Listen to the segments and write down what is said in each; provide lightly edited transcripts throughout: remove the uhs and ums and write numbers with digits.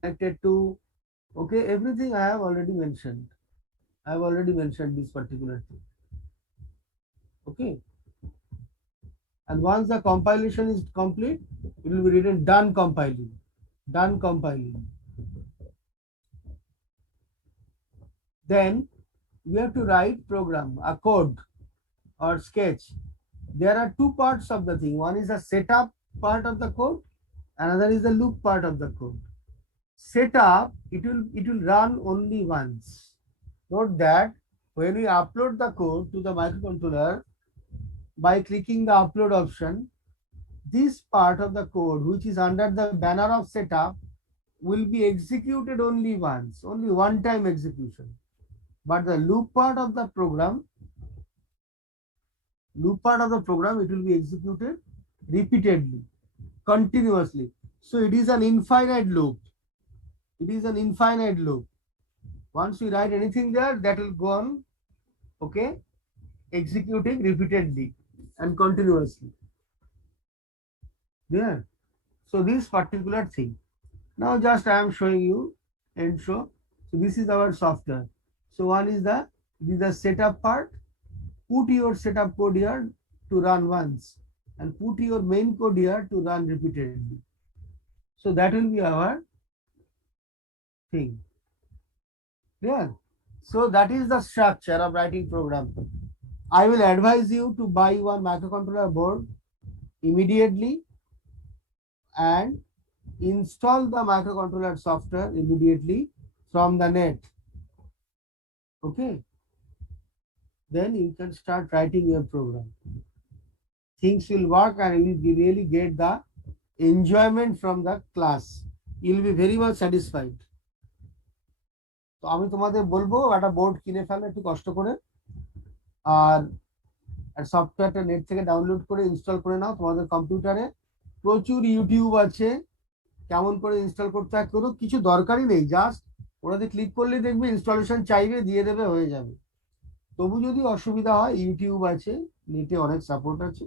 connected to, okay, everything I have already mentioned. I have already mentioned this particular thing. Okay. And once the compilation is complete, it will be written done compiling. Done compiling. Then we have to write program, a code or sketch. There are two parts of the thing. One is the setup part of the code, another is the loop part of the code. Setup, it will run only once. Note that when we upload the code to the microcontroller by clicking the upload option, this part of the code which is under the banner of setup will be executed only once, only one time execution. But the loop part of the program, it will be executed repeatedly, continuously. So it is an infinite loop. It is an infinite loop. Once we write anything there, that will go on, okay, executing repeatedly and continuously. There. So this particular thing. Now just I am showing you and show. So this is our software. So one is the setup part. Put your setup code here to run once and put your main code here to run repeatedly. So that will be our thing. Yeah. So that is the structure of writing program. I will advise you to buy one microcontroller board immediately and install the microcontroller software immediately from the net. Okay. Then you can start writing your program. Things will work and you will really get the enjoyment from the class. You will be very much satisfied. তো আমি তোমাদের বলবো একটা board কিনে ফেলো একটু কষ্ট করে, আর সফটওয়্যারটা নেট থেকে ডাউনলোড করে ইনস্টল করে নাও তোমাদের কম্পিউটারে। প্রচুর ইউটিউব আছে কেমন করে ইনস্টল করতে হয়, কোনো কিছু দরকারই নেই, জাস্ট ওটাতে ক্লিক করলে দেখবে ইনস্টলেশন চাইবে, দিয়ে দেবে, হয়ে যাবে। তবু যদি অসুবিধা হয় ইউটিউব আছে, নেটে অনেক সাপোর্ট আছে,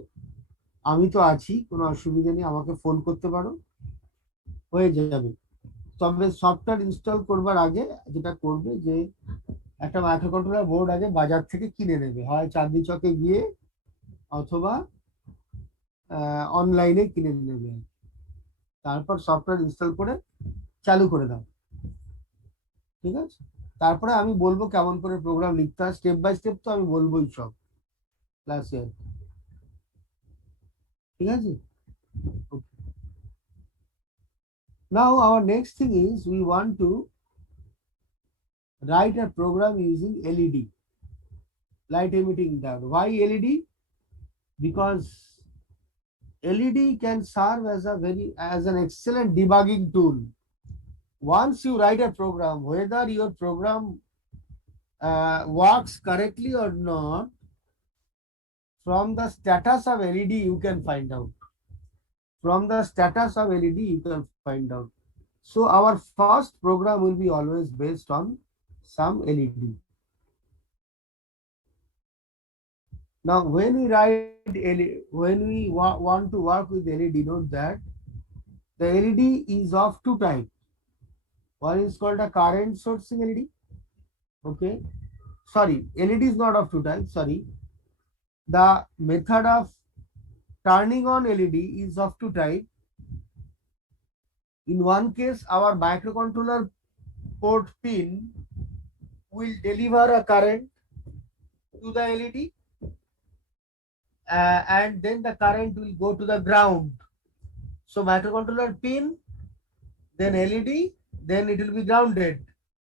আমি তো আছি, কোনো অসুবিধা নেই, আমাকে ফোন করতে পারো, হয়ে যাবে। তবে সফটওয়্যার ইনস্টল করবার আগে যেটা করবে যে একটা মাইক্রোকন্ট্রোলার বোর্ড আগে বাজার থেকে কিনে নেবে, হয় চাঁদনি চকে গিয়ে অথবা অনলাইনে কিনে নেবে, তারপর সফটওয়্যার ইনস্টল করে চালু করে দাও। ঠিক আছে, তারপরে আমি বলবো কেমন করে প্রোগ্রাম লিখতে হয়, স্টেপ বাই স্টেপ তো আমি বলবোই সব ক্লাসে। ঠিক আছে। Now our next thing is we want to write a program using LED, light emitting diode. Why LED? Because LED can serve as an excellent debugging tool. Once you write a program, whether your program works correctly or not, from the status of LED you can find out. From the status of LED you can find out. So our first program will be always based on some LED. Now, when we write LED, when we want to work with LED, note that the LED is of two types. One is called a current sourcing LED. Okay, sorry, LED is not of two types. Sorry, the method of turning on LED is of two types. In one case, our microcontroller port pin will deliver a current to the LED, and then the current will go to the ground. So microcontroller pin, then LED, then it will be grounded.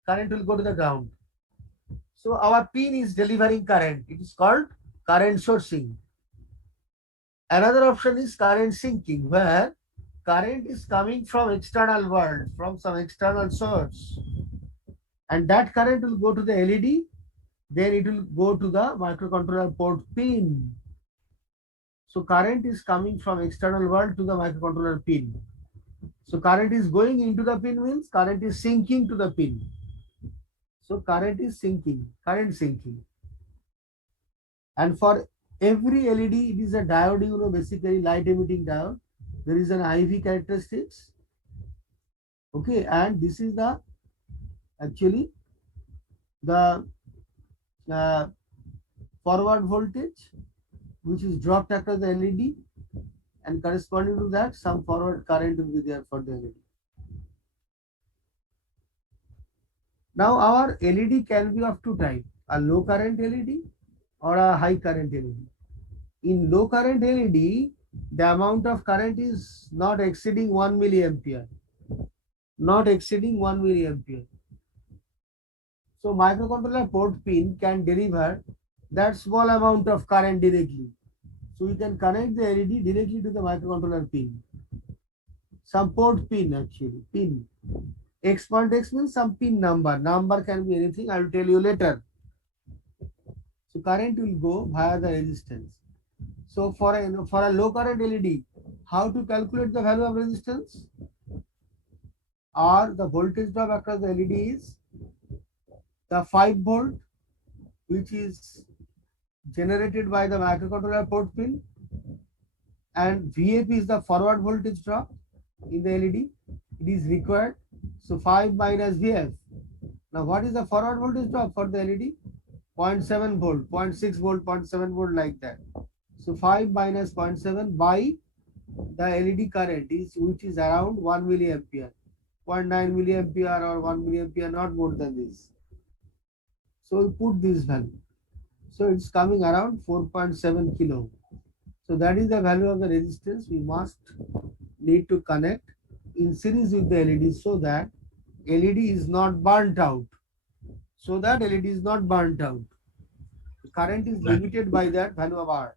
Current will go to the ground. So our pin is delivering current. It is called current sourcing. Another option is current sinking, where current is coming from external world, from some external source. And that current will go to the LED, then it will go to the microcontroller port pin. So current is coming from external world to the microcontroller pin. So current is going into the pin means current is sinking to the pin. So current is sinking, current sinking. And for every LED, it is a diode, basically light emitting diode. There is an IV characteristics. Okay, and this is the actually the uh, forward voltage which is dropped across the LED, and corresponding to that some forward current will be there for the LED. Now our LED can be of two types, a low current LED or a high current LED. In low current LED, the amount of current is not exceeding 1 milliampere, not exceeding 1 milliampere. So microcontroller port pin can deliver that small amount of current directly. So we can connect the LED directly to the microcontroller pin. Some port pin actually, pin. X point X means some pin number. Number can be anything, I will tell you later. So current will go via the resistance. So for a low current LED, how to calculate the value of resistance? Or the voltage drop across the LED is the 5 volt, which is generated by the microcontroller port pin, and VF is the forward voltage drop in the LED. It is required. So 5 minus VF. Now what is the forward voltage drop for the LED? 0.7 volt, 0.6 volt, 0.7 volt, like that. So 5 minus 0.7 by the LED current is, which is around 1 milliampere, 0.9 milliampere or 1 milliampere, not more than this. So we put this value. So it's coming around 4.7 kilo. So that is the value of the resistance we must need to connect in series with the LED, so that LED is not burnt out. So that LED is not burnt out. The current is limited by that value of R.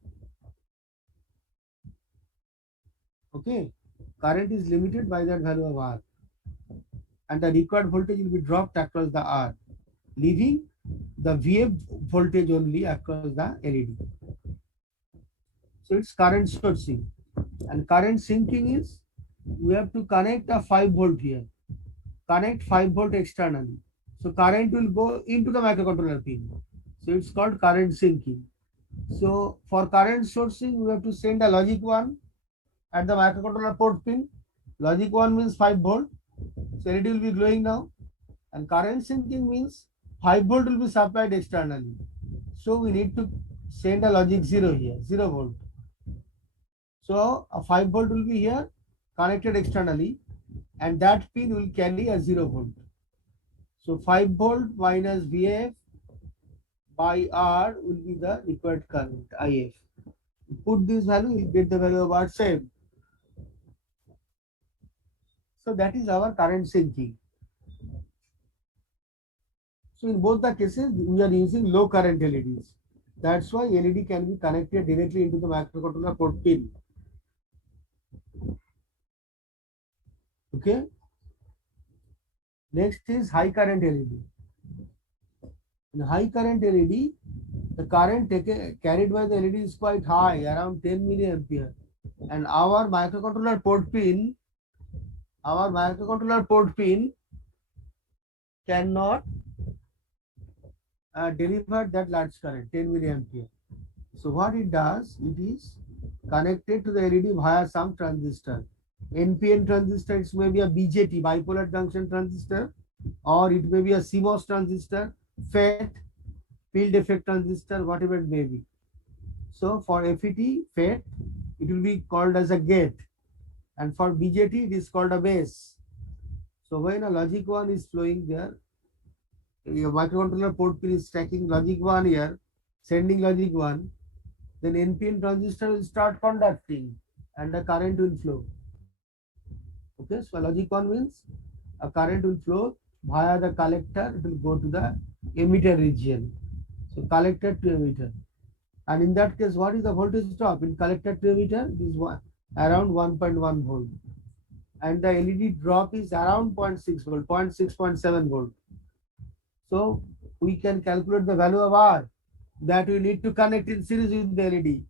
Okay, current is limited by that value of R, and the required voltage will be dropped across the R, leaving the VF voltage only across the LED. So it's current sourcing, and current sinking is, we have to connect a 5 volt here, connect 5 volt externally. So current will go into the microcontroller pin. So it's called current sinking. So for current sourcing, we have to send a logic 1 at the microcontroller port pin. Logic 1 means 5 volt. So LED will be glowing now. And current sinking means 5 volt will be supplied externally. So we need to send a logic 0 here, 0 volt. So a 5 volt will be here connected externally, and that pin will carry a 0 volt. So 5 volt minus VF by R will be the required current, IF. Put this value, you get the value of R same. So that is our current sinking. So in both the cases, we are using low current LEDs. That's why LED can be connected directly into the microcontroller port pin. Okay. Next is high current LED. In high current LED, the current carried by the LED is quite high, around 10 milliampere. And our microcontroller port pin cannot deliver that large current, 10 milliampere. So what it does, it is connected to the LED via some transistor. NPN transistor, it may be a BJT, bipolar junction transistor, or it may be a CMOS transistor, FET, field effect transistor, whatever it may be. So for FET, FET, it will be called as a gate, and for BJT, it is called a base. So when a logic 1 is flowing there, your microcontroller port pin is tracking logic 1 here, sending logic 1, then NPN transistor will start conducting and the current will flow. Okay, so logic 1 means a current will flow via the collector, it will go to the emitter region. So collector to emitter. And in that case, what is the voltage drop? In collector to emitter, it is around 1.1 volt. And the LED drop is around 0.6 volt, 0.6.7 volt. So we can calculate the value of R that we need to connect in series with the LED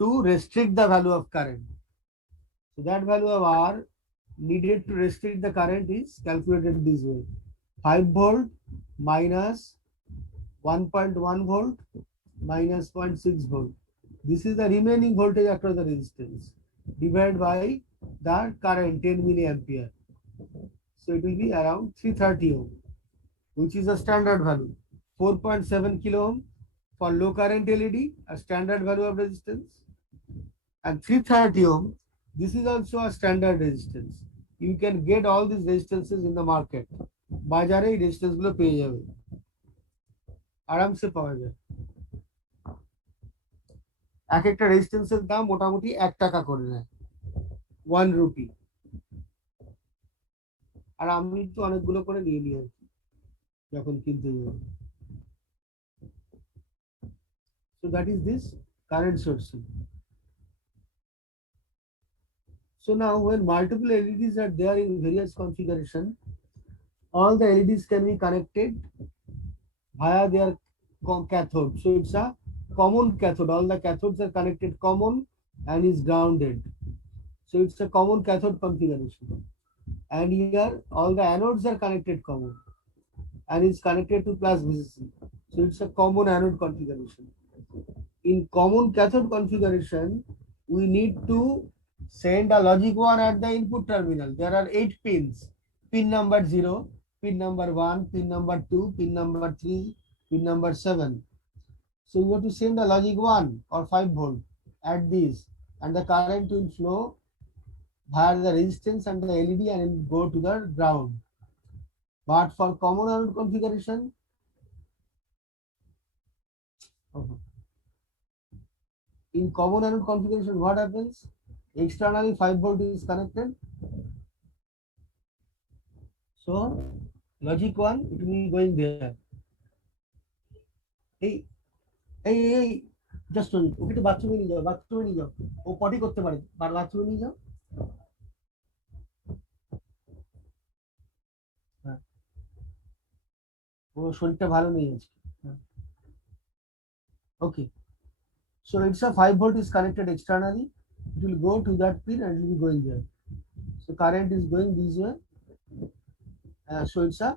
to restrict the value of current. So that value of R needed to restrict the current is calculated this way. 5 volt minus 1.1 volt minus 0.6 volt. This is the remaining voltage across the resistance divided by the current 10 milliampere. So it will be around 330 ohm, which is a standard value. 4.7 kilo ohm for low current LED, a standard value of resistance. And 330 ohm, this is also a standard resistance. You can get all these resistances in the market. বাজারে এই resistance গুলো পেয়ে যাবে, আরামসে পাওয়া যায়। এক একটা রেজিস্ট্যান্সের দাম মোটামুটি 1 টাকা করে নেয়, 1 রুপি। আর আমি তো অনেকগুলো করে নিয়ে নিই আর কি যখন কিনতে যাই। So that is this current sourcing. So now when multiple LEDs are there in various configuration, all the LEDs can be connected via their cathode. So it's a common cathode. All the cathodes are connected common and is grounded. So it's a common cathode configuration. And here all the anodes are connected common and is connected to plus VCC. So it's a common anode configuration. In common cathode configuration, we need to send a logic 1 at the input terminal. There are 8 pins. Pin number 0, pin number 1, pin number 2, pin number 3, pin number 7. So you have to send a logic 1 or 5 volt at these, and the current will flow via the resistance and the LED and it will go to the ground. But for common anode configuration, in common anode configuration, what happens? Externally 5 volt is connected. So logic 1, it will be going there. এই just okay তো বাথরুমে নিয়ে যাও, বাথরুমে নিয়ে যাও, ও পটি করতে পারে, বাথরুমে নিয়ে যাও। হ্যাঁ, ওর শরীরটা ভালো নেই আজকে। Okay, so it's a 5 volt is connected externally. It will go to that pin and it will be going there. So current is going this way. So it's a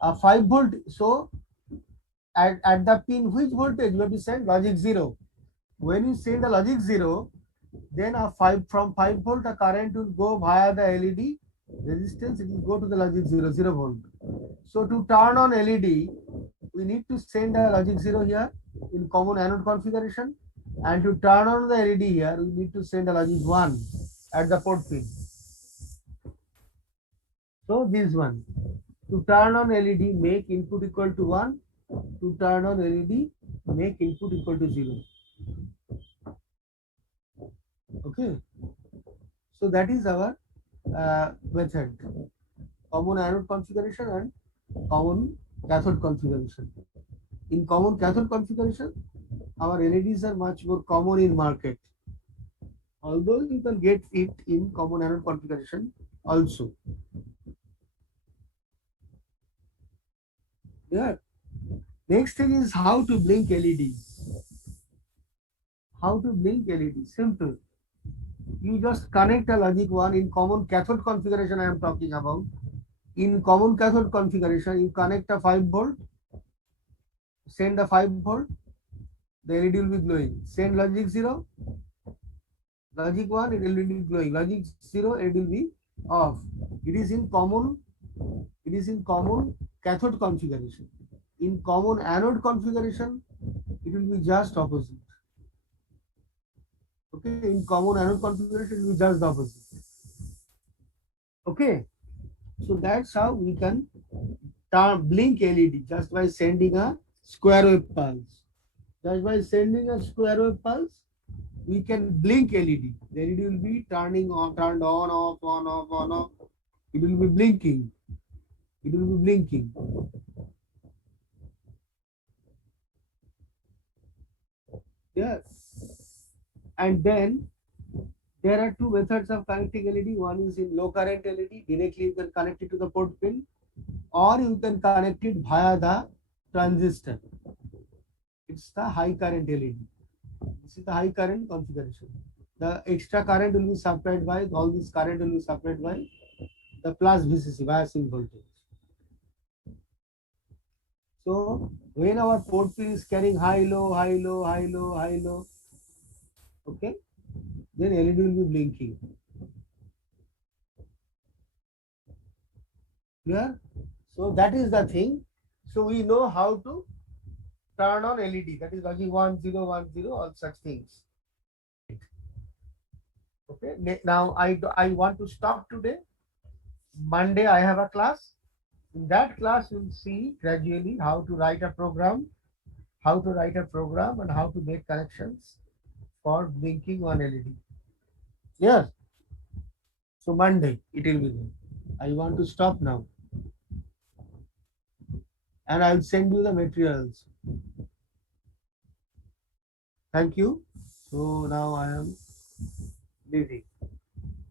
5 volt. So at the pin, which voltage you have to send? Logic 0. When you send the logic 0, then from 5 volt a current will go via the LED resistance. It will go to the logic 0 volt. So to turn on LED, we need to send a logic 0 here in common anode configuration, and to turn on the LED here, we need to send a logic 1 at the port pin. So this one, to turn on LED, make input equal to 1. To turn on LED, make input equal to 0. Okay, so that is our method: common anode configuration and common cathode configuration. In common cathode configuration, our LEDs are much more common in market, although you can get it in common anode configuration also. Yeah. Next thing is how to blink LEDs. How to blink LED? Simple. You just connect a logic 1 in common cathode configuration I am talking about. In common cathode configuration, you connect a 5 volt, send a 5 volt, the LED will be glowing. Send logic 0, logic 1, it will be glowing. Logic 0, it will be off. It is in common cathode configuration. In common anode configuration, it will be just opposite. Okay, in common anode configuration, it will be just the opposite. Okay, so that's how we can blink LED just by sending a square wave pulse. Just by sending a square wave pulse, we can blink LED. The LED will be turned on, off. It will be blinking. It will be blinking. Yes. And then there are two methods of connecting LED. One is in low current LED. Directly you can connect it to the port pin, or you can connect it via the transistor. It's the high current LED. This is the high current configuration. The extra current will be supplied by, all this current will be supplied by the plus VCC, biasing voltage. So when our port pin is carrying high, low, okay, then LED will be blinking. Clear? So that is the thing. So we know how to turn on LED. That is logic 1010, all such things. Okay. Now I want to stop today. Monday I have a class. In that class, you'll see gradually how to write a program, and how to make connections for blinking on LED. Yes. So Monday it will be there. I want to stop now, and I'll send you the materials. Thank you. So now I am leaving.